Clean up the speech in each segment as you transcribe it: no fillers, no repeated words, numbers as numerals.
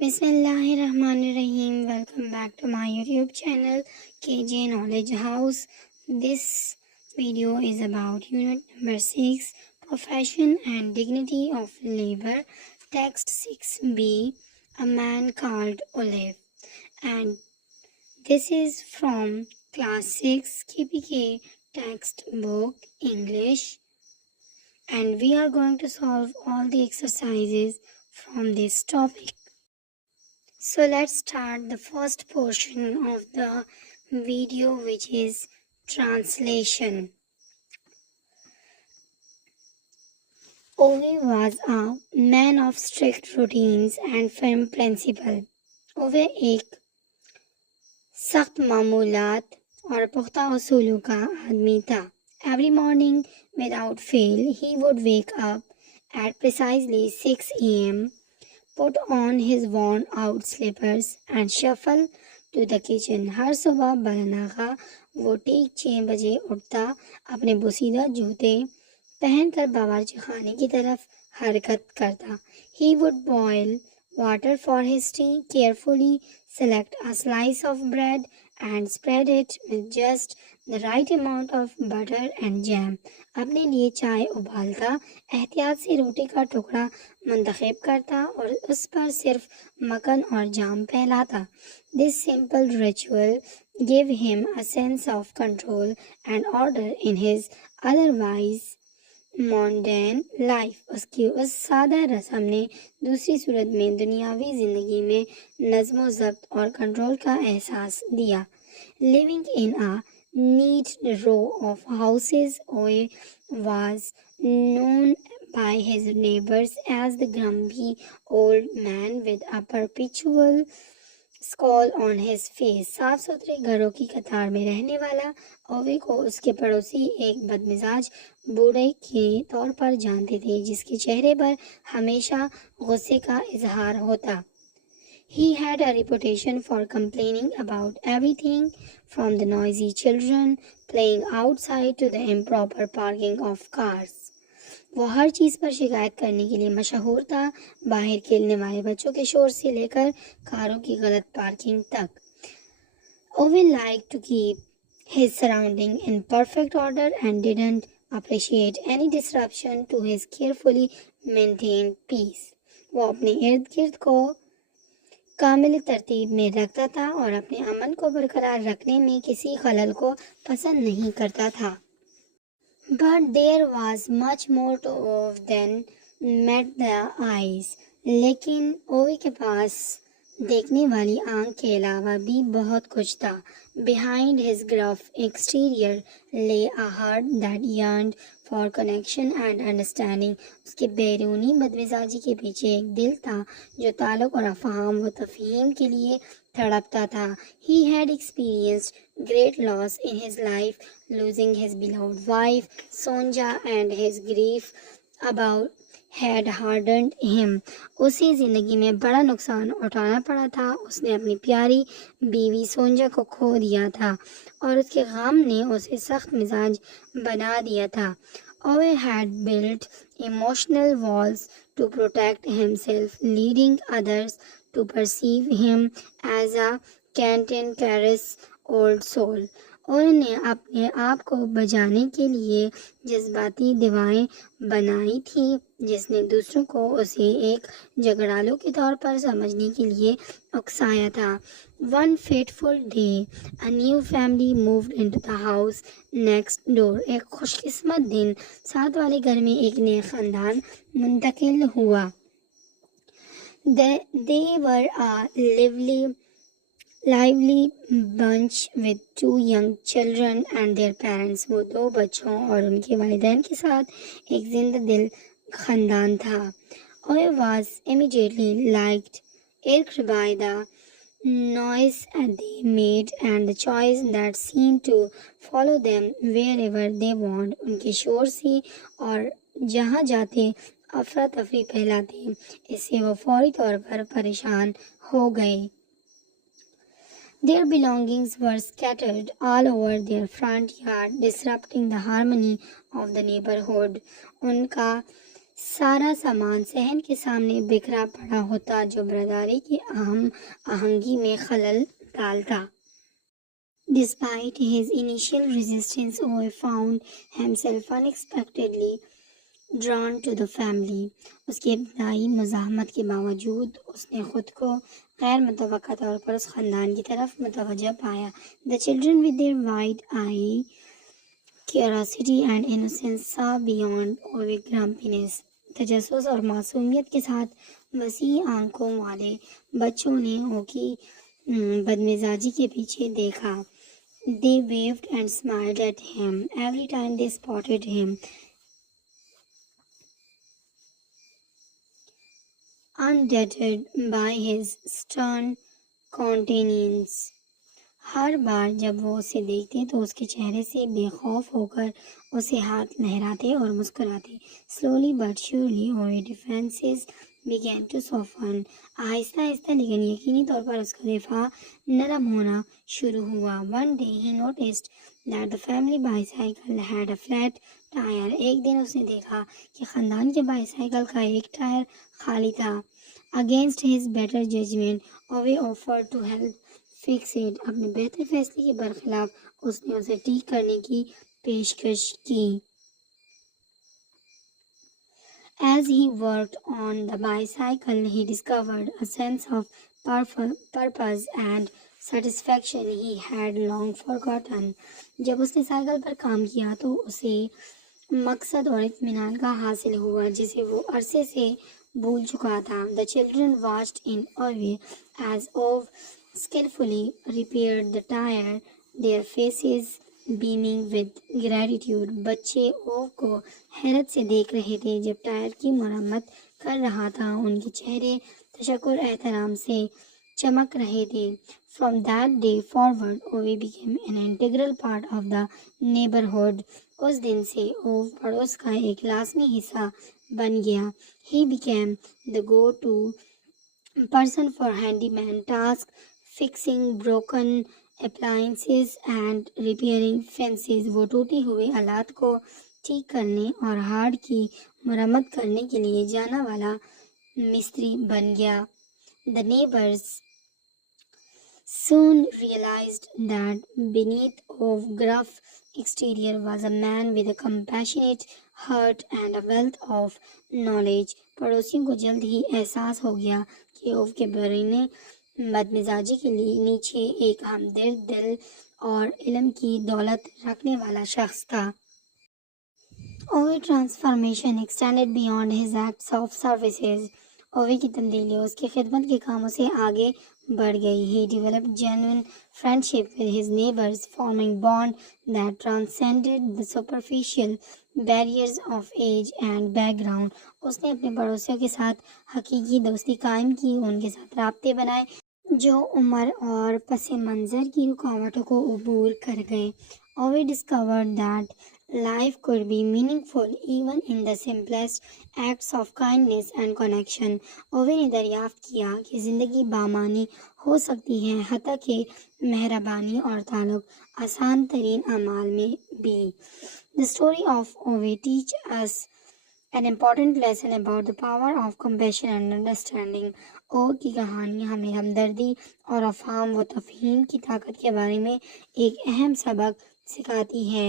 Bismillahirrahmanirrahim. Welcome back to my YouTube channel KJ Knowledge House. This video is about unit number 6, Profession and Dignity of Labor, text 6b, A Man Called Olive. And this is from class 6 KPK textbook English. And we are going to solve all the exercises from this topic. So let's start the first portion of the video, which is translation. Ove was a man of strict routines and firm principle. Ove एक सख्त मामूलात और पुख्ता उसूलों का आदमी था. Every morning, without fail, he would wake up at precisely 6 a.m., put on his worn-out slippers and shuffle to the kitchen. हर सुबह बरनागा वो ठीक 6 बजे उठता, अपने बोसीदा जूते पहनकर बावर्ची खाने की तरफ हरकत करता. He would boil water for his tea, carefully select a slice of bread and spread it with just the right amount of butter and jam. अपने लिए चाय उबालता, एहतियात से रोटी का टुकड़ा मुंतखब करता और उस पर सिर्फ मक्खन और जाम फैलाता. This simple ritual gave him a sense of control and order in his otherwise mundane life. उसकी उस सादा रस्म ने दूसरी सूरत में दुनियावी ज़िंदगी में नज़्म व ज़ब्त और कंट्रोल का एहसास दिया. Living in a neat row of houses, Oe was known by his neighbors as the grumpy old man with a perpetual scowl on his face. साफ सुथरे घरों की कतार में रहने वाला ओवे को उसके पड़ोसी एक बदमिजाज बूढ़े के तौर पर जानते थे, जिसके चेहरे पर हमेशा गुस्से का इजहार होता. He had a reputation for complaining about everything, from the noisy children playing outside to the improper parking of cars. वो हर चीज़ पर शिकायत करने के लिए मशहूर था, बाहर खेलने वाले बच्चों के शोर से लेकर कारों की गलत पार्किंग तक. Owe liked to keep his surrounding in perfect order and didn't appreciate any disruption to his carefully maintained peace. वो अपने इर्द गिर्द को कामिल तरतीब में रखता था और अपने अमन को बरकरार रखने में किसी खलल को पसंद नहीं करता था. But there was much more to Ove than met the eyes. लेकिन ओवे के पास देखने वाली आंख के अलावा भी बहुत कुछ था. Behind his gruff exterior lay a heart that yearned for connection and understanding. उसके बैरूनी बदमिजाजी के पीछे एक दिल था जो ताल्लुक और अफ़हाम व तफ़हीम के लिए तड़पता था. He had experienced great loss in his life, losing his beloved wife Sonja, and his grief about had hardened him. उसी ज़िंदगी में बड़ा नुकसान उठाना पड़ा था. उसने अपनी प्यारी बीवी सोंजा को खो दिया था और उसके गम ने उसे सख्त मिजाज बना दिया था. Owe had built emotional walls to protect himself, leading others to perceive him as a cantankerous old soul. ओवे ने अपने आप को बचाने के लिए जज्बाती दीवारें बनाई थी, जिसने दूसरों को उसे एक झगड़ालू के तौर पर समझने के लिए उकसाया था. One fateful day, a new family moved into the house next door. एक खुशकिस्मत दिन साथ वाले घर में एक नया खानदान मुंतकिल हुआ. They were a lively bunch with 2 young children and their parents. वो 2 बच्चों और उनके वालिदैन के साथ एक जिंदा दिल खानदान था. Owe was immediately irked by the noise they made and the choice that seemed to follow them wherever they went. उनके शोर से और जहाँ जाते अफरा तफरी फैलाते, इससे वो फौरी तौर पर परेशान हो गए. Their belongings were scattered all over their front yard, disrupting the harmony of the neighborhood. उनका سارا سامان صحن کے سامنے بکھرا پڑا ہوتا جو برادری کی اہم آہنگی میں خلل ڈالتا. Despite his initial resistance, Owe found himself unexpectedly drawn to the family. اس کی ابتدائی مزاحمت کے باوجود اس نے خود کو غیر متوقع طور پر اس خاندان کی طرف متوجہ پایا. The children with their wide-eyed curiosity and innocence saw beyond Owe's grumpiness. تجسس اور معصومیت کے ساتھ وسیع آنکھوں والے بچوں نے او کی بدمزاجی کے پیچھے دیکھا. They waved and smiled at him every time they spotted him, undeterred by his stern countenance. ہر بار جب وہ اسے دیکھتے تو اس کے چہرے سے بے خوف ہو کر اسے ہاتھ لہراتے اور مسکراتے. Slowly but surely, Owe's defenses began to soften. آہستہ آہستہ لیکن یقینی طور پر اس کا دفاع نرم ہونا شروع ہوا. One day he noticed that the family bicycle had a flat tire. ایک دن اس نے دیکھا کہ خاندان کے بائی سائیکل کا ایک ٹائر خالی تھا. Against his better judgment, Owe offered to help fix it. اپنے بہتر فیصلے کے برخلاف اس نے اسے ٹھیک کرنے کی پیشکش کی. As he worked on the bicycle, he discovered a sense of purpose and satisfaction he had long forgotten. جب اس نے سائیکل پر کام کیا تو اسے مقصد اور اطمینان کا حاصل ہوا جسے وہ عرصے سے بھول چکا تھا. The children watched in awe as Ove skillfully repaired the tire, their faces beaming with gratitude. بچے اوو کو حیرت سے دیکھ رہے تھے جب ٹائر کی مرمت کر رہا تھا. ان کے چہرے تشکر احترام سے چمک رہے تھے. From that day forward, Owe became an integral part of the neighborhood. اس دن سے اوو پڑوس کا ایک لازمی حصہ بن گیا. He became the go-to person for handyman tasks, fixing broken appliances and repairing fences. وہ ٹوٹے ہوئے آلات کو ٹھیک کرنے اور ہارڈ کی مرمت کرنے کے لیے جانا والا مستری بن گیا. The neighbors soon realized that beneath Ove's gruff exterior was a man with a compassionate heart and a wealth of knowledge. پڑوسیوں کو جلد ہی احساس ہو گیا کہ اوو کے بیرونی بدمزاجی کے لیے نیچے ایک ہمدرد دل اور علم کی دولت رکھنے والا شخص تھا. Owe's transformation extended beyond his acts of services. اووے کی تبدیلی اس کی خدمت کے کاموں سے آگے بڑھ گئی. He developed genuine friendship with his neighbors, forming bond that transcended the superficial barriers of age and background. اس نے اپنے پڑوسیوں کے ساتھ حقیقی دوستی قائم کی. ان کے ساتھ رابطے بنائے جو عمر اور پس منظر کی رکاوٹوں کو عبور کر گئے. Owe discovered that life could be meaningful even in the simplest acts of kindness and connection. Owe نے دریافت کیا کہ زندگی بامعنی ہو سکتی ہے حتیٰ کہ مہربانی اور تعلق آسان ترین اعمال میں بھی. The story of Owe teaches us an important lesson about the power of compassion and understanding. اوو کی کہانی ہمیں ہمدردی اور افہام و تفہیم کی طاقت کے بارے میں ایک اہم سبق سکھاتی ہے.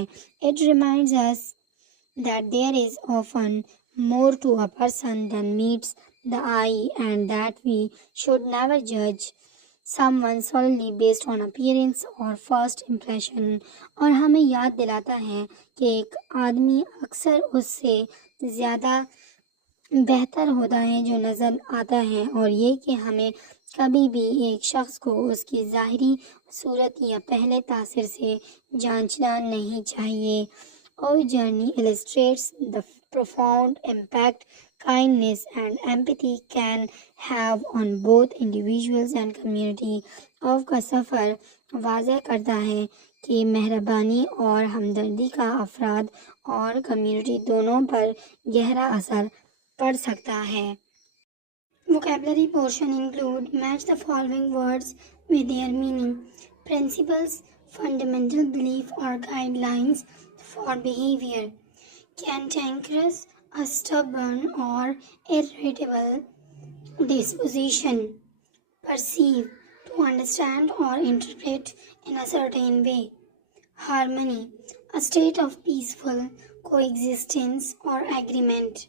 It reminds us that there is often more to a person than meets the eye and that we should never judge someone solely based on appearance or first impression. اور ہمیں یاد دلاتا ہے کہ ایک آدمی اکثر اس سے زیادہ بہتر ہوتا ہے جو نظر آتا ہے اور یہ کہ ہمیں کبھی بھی ایک شخص کو اس کی ظاہری صورت یا پہلے تاثر سے جانچنا نہیں چاہیے. Our journey illustrates the profound impact kindness and empathy can have on both individuals and community. اوو کا سفر واضح کرتا ہے کہ مہربانی اور ہمدردی کا افراد اور کمیونٹی دونوں پر گہرا اثر پڑ سکتا ہے. Vocabulary portion include match the following words with their meaning. Principles, fundamental belief or guidelines for behavior. Cantankerous, a stubborn or irritable disposition. Perceive, to understand or interpret in a certain way. Harmony, a state of peaceful coexistence or agreement.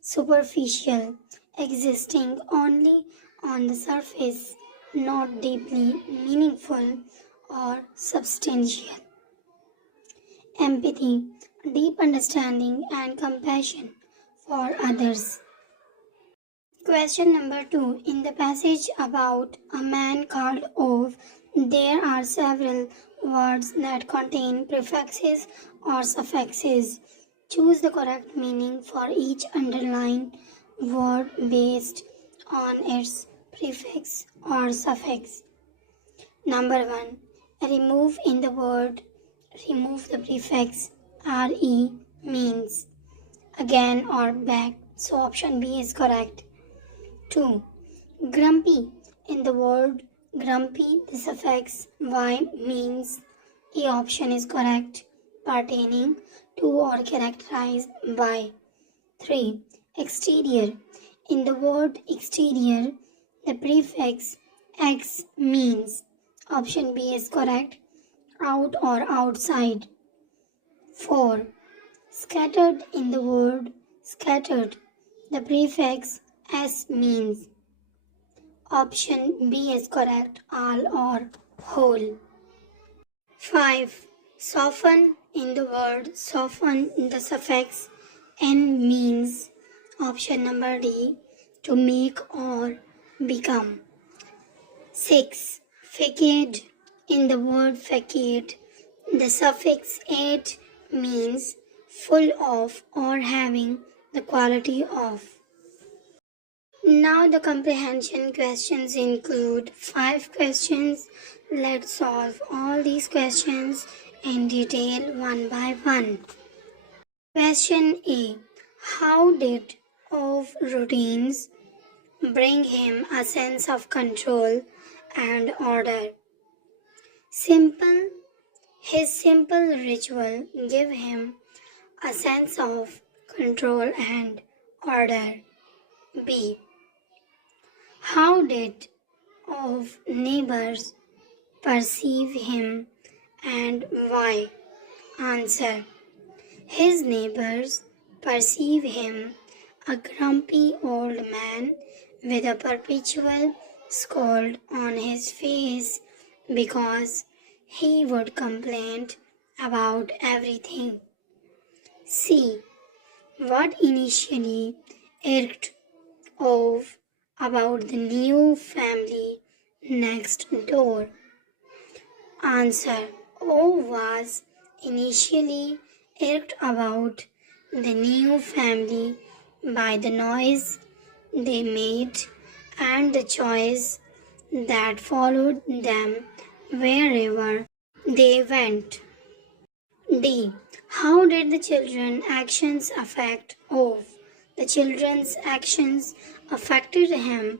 Superficial, existing only on the surface, not deeply meaningful or substantial. Empathy, deep understanding and compassion for others. Question number 2. In the passage about a man called Ov, there are several words that contain prefixes or suffixes. Choose the correct meaning for each underlined word based on its prefix or suffix. Number 1. Remove in the word. Remove the prefix re means again or back. So option B is correct. 2. Grumpy. In the word grumpy, the suffix y means A option is correct, pertaining to or characterized by. 3. Exterior. In the word exterior, the prefix x means option B is correct, out or outside. 4. Scattered. In the word scattered, the prefix s means option B is correct, all or whole. 5. Soften. In the word soften, the suffix n means option number D, to make or become. 6. Facade. In the word facade, the suffix ate means full of or having the quality of. Now the comprehension questions include 5 questions. Let's solve all these questions in detail one by one. Question A. How did Ov routines bring him a sense of control and order? Simple. His simple ritual gave him a sense of control and order. B. How did Ov neighbors perceive him and why? Answer. His neighbors perceive him a grumpy old man with a perpetual scold on his face because he would complain about everything. C. What initially irked Ov about the new family next door? Answer. Ov was initially irked about the new family by the noise they made and the choice that followed them wherever they went. D. How did the children's actions affect Ov? The children's actions affected him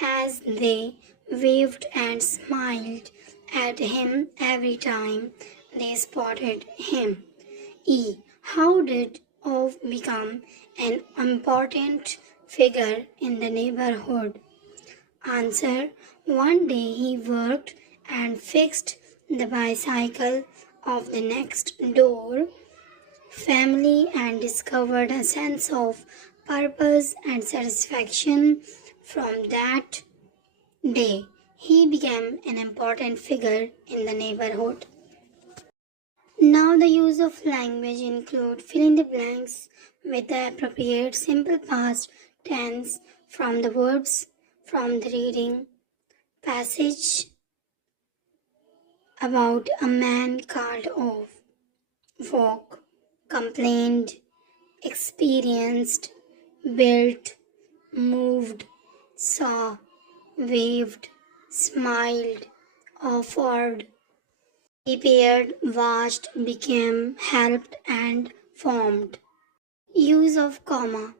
as they waved and smiled at him every time they spotted him. E. How did Ov become an important figure in the neighborhood? Answer. One day he worked and fixed the bicycle of the next door family and discovered a sense of purpose and satisfaction. From that day, he became an important figure in the neighborhood. Now the use of language include fill in the blanks with the appropriate simple past tense from the verbs from the reading passage about a man called Ov. Walk, complained, experienced, built, moved, saw, waved, smiled, offered, prepared, watched, became, helped, and formed. Use of comma.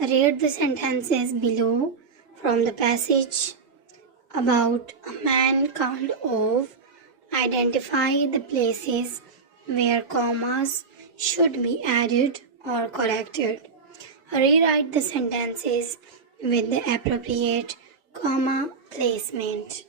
Read the sentences below from the passage about a man called Ov. Identify the places where commas should be added or corrected. Rewrite the sentences with the appropriate comma placement.